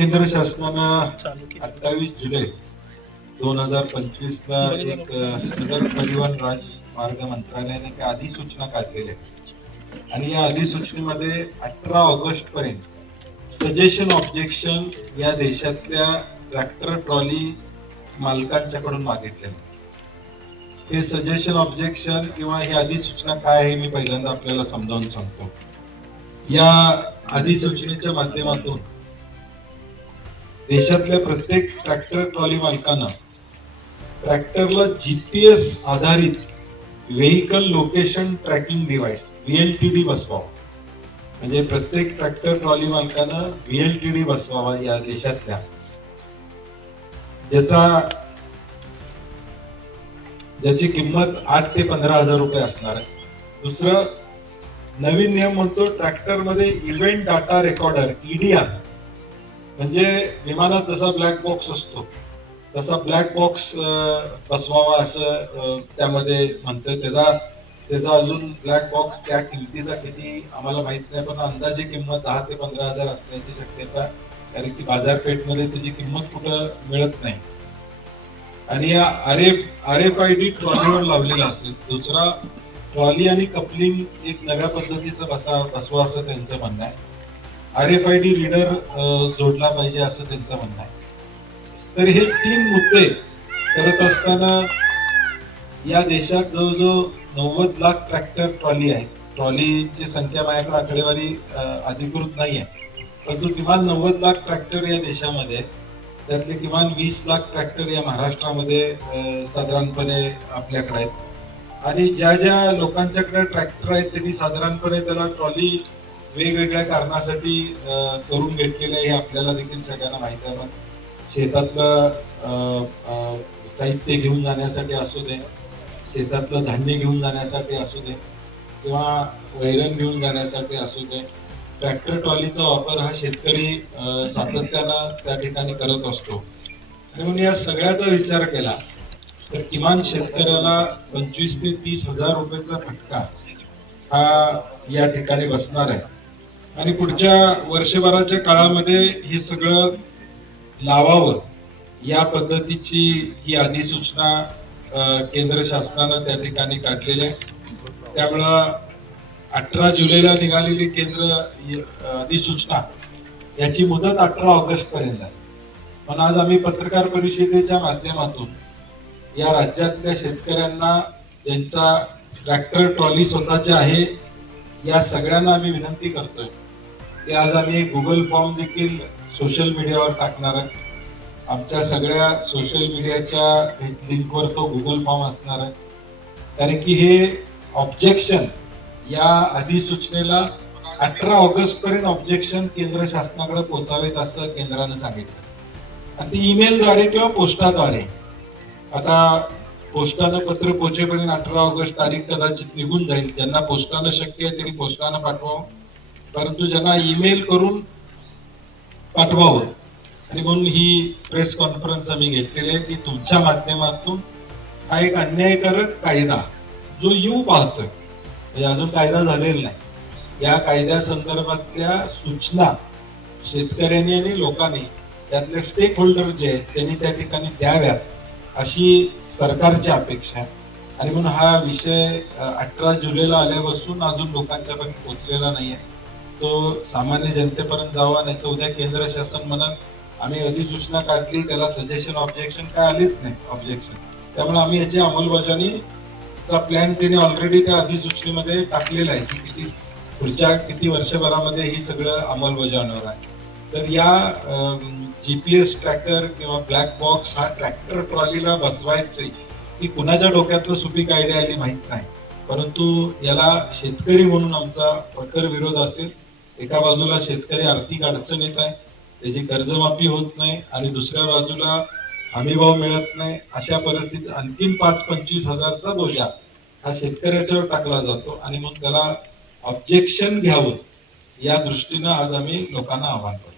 केंद्र शासनानं अठ्ठावीस जुलै दोन हजार पंचवीस ला एक सडक परिवहन राजमार्ग मंत्रालयाने एक अधिसूचना काढलेली आहे आणि या अधिसूचनेमध्ये अठरा ऑगस्ट पर्यंत सजेशन ऑब्जेक्शन या देशातल्या ट्रॅक्टर ट्रॉली मालकांच्याकडून मागितले हे सजेशन ऑब्जेक्शन किंवा ही अधिसूचना काय आहे मी पहिल्यांदा आपल्याला समजावून सांगतो. या अधिसूचनेच्या माध्यमातून देशातल्या प्रत्येक ट्रॅक्टर ट्रॉली मालकांना ट्रॅक्टरला जीपीएस आधारित vehicle location tracking device VLTD बसवावा. म्हणजे प्रत्येक ट्रॅक्टर ट्रॉली मालकानं व्हीएलटीडी बसवावा या देशातल्या. ज्याचा ज्याची किंमत आठ ते पंधरा हजार रुपये असणार आहे. दुसरं नवीन नियम म्हणतो ट्रॅक्टरमध्ये इव्हेंट डाटा रेकॉर्डर ईडीआर म्हणजे विमानात जसा ब्लॅक बॉक्स असतो तसा ब्लॅक बॉक्स बसवावा असं त्यामध्ये म्हणतं त्याचा त्याचा अजून ब्लॅक बॉक्स त्या किमतीचा किती आम्हाला माहीत नाही पण अंदाजे किंमत दहा ते पंधरा हजार असण्याची शक्यता कारण की बाजारपेठमध्ये त्याची किंमत कुठं मिळत नाही. आणि या R F R F I D ट्रॉलीवर लावलेला असेल. दुसरा ट्रॉली आणि कपलिंग एक नव्या पद्धतीचं बसा बसवा असं त्यांचं म्हणणं आहे. R F I D reader जोडला पाहिजे असं त्यांचं म्हणणं आहे. तर हे तीन मुद्दे करत असताना या देशात जवळजवळ नव्वद लाख ट्रॅक्टर ट्रॉली आहे ट्रॉलीची संख्या माझ्याकडे आकडेवारी अधिकृत नाही आहे. परंतु किमान नव्वद लाख ट्रॅक्टर या देशामध्ये आहेत. त्यातले किमान वीस लाख ट्रॅक्टर या महाराष्ट्रामध्ये साधारणपणे आपल्याकडे आहेत. आणि ज्या ज्या लोकांच्याकडे ट्रॅक्टर आहेत त्यांनी साधारणपणे त्याला ट्रॉली वेगवेगळ्या कारणासाठी करून घेतलेलं आहे हे आपल्याला देखील सगळ्यांना माहिती आहे. शेतातलं साहित्य घेऊन जाण्यासाठी असू दे शेतातलं धान्य घेऊन जाण्यासाठी असू दे किंवा वैरण घेऊन जाण्यासाठी असू दे ट्रॅक्टर ट्रॉलीचा वापर हा शेतकरी सातत्यानं त्या ठिकाणी करत असतो. आणि म्हणून या सगळ्याचा विचार केला तर किमान शेतकऱ्याला पंचवीस ते तीस हजार रुपयाचा फटका हा या ठिकाणी बसणार आहे. आणि पुढच्या वर्षभराच्या काळामध्ये हे सगळं लावावं या पद्धतीची ही अधिसूचना केंद्र शासनानं त्या ठिकाणी काढलेली आहे. त्यामुळं अठरा जुलैला निघालेली केंद्र अधिसूचना याची मुदत अठरा ऑगस्ट पर्यंत आहे. पण आज आम्ही पत्रकार परिषदेच्या माध्यमातून या राज्यातल्या शेतकऱ्यांना ज्यांचा ट्रॅक्टर ट्रॉली स्वतःच्या आहे या सगळ्यांना आम्ही विनंती करतोय की आज आम्ही गुगल फॉर्म देखील सोशल मीडियावर टाकणार आहे आमच्या सगळ्या सोशल मीडियाच्या लिंकवर तो गुगल फॉर्म असणार आहे. कारण की हे ऑब्जेक्शन या अधिसूचनेला अठरा ऑगस्ट पर्यंत ऑब्जेक्शन केंद्र शासनाकडे पोहोचावेत असं केंद्रानं सांगितलं. आणि ती ईमेलद्वारे किंवा पोस्टाद्वारे आता पोस्टानं पत्र पोहोचेपर्यंत अठरा ऑगस्ट तारीख कदाचित निघून जाईल. ज्यांना पोस्टानं शक्य आहे त्यांनी पोस्टानं पाठवावं. परंतु ज्यांना ईमेल करून पाठवावं. आणि म्हणून ही प्रेस कॉन्फरन्स आम्ही घेतलेली आहे. की तुमच्या माध्यमातून हा एक अन्यायकारक कायदा जो येऊ पाहतोय म्हणजे अजून कायदा झालेला नाही. या कायद्या संदर्भातल्या सूचना शेतकऱ्यांनी आणि लोकांनी त्यातले स्टेक होल्डर जे आहेत त्यांनी त्या ठिकाणी द्याव्यात. अशी सरकारची अपेक्षा आहे. आणि म्हणून हा विषय अठरा जुलैला आल्यापासून अजून लोकांच्यापर्यंत पोहोचलेला नाही आहे तो सामान्य जनतेपर्यंत जावा नाही तर उद्या केंद्र शासन म्हणाल आम्ही अधिसूचना काढली त्याला सजेशन ऑब्जेक्शन काय आलीच नाही ऑब्जेक्शन त्यामुळे आम्ही याची अंमलबजावणीचा प्लॅन त्याने ऑलरेडी त्या अधिसूचनेमध्ये टाकलेला आहे की किती पुढच्या किती वर्षभरामध्ये ही सगळं अंमलबजावणीवर आहे. तर या जी पी एस ट्रॅकर किंवा ब्लॅक बॉक्स हा ट्रॅक्टर ट्रॉलीला बसवायचे ही कुणाच्या डोक्यातलं सुपीक आयडिया आली माहीत नाही. परंतु याला शेतकरी म्हणून आमचा प्रखर विरोध असेल. एका बाजूला शेतकरी आर्थिक अडचण येत आहे त्याची कर्जमाफी होत नाही आणि दुसऱ्या बाजूला हमीभाव मिळत नाही. अशा परिस्थितीत आणखीन पाच पंचवीस हजारचा बोजा हा शेतकऱ्याच्यावर टाकला जातो आणि मग त्याला ऑब्जेक्शन घ्यावं या दृष्टीनं आज आम्ही लोकांना आव्हान करतो.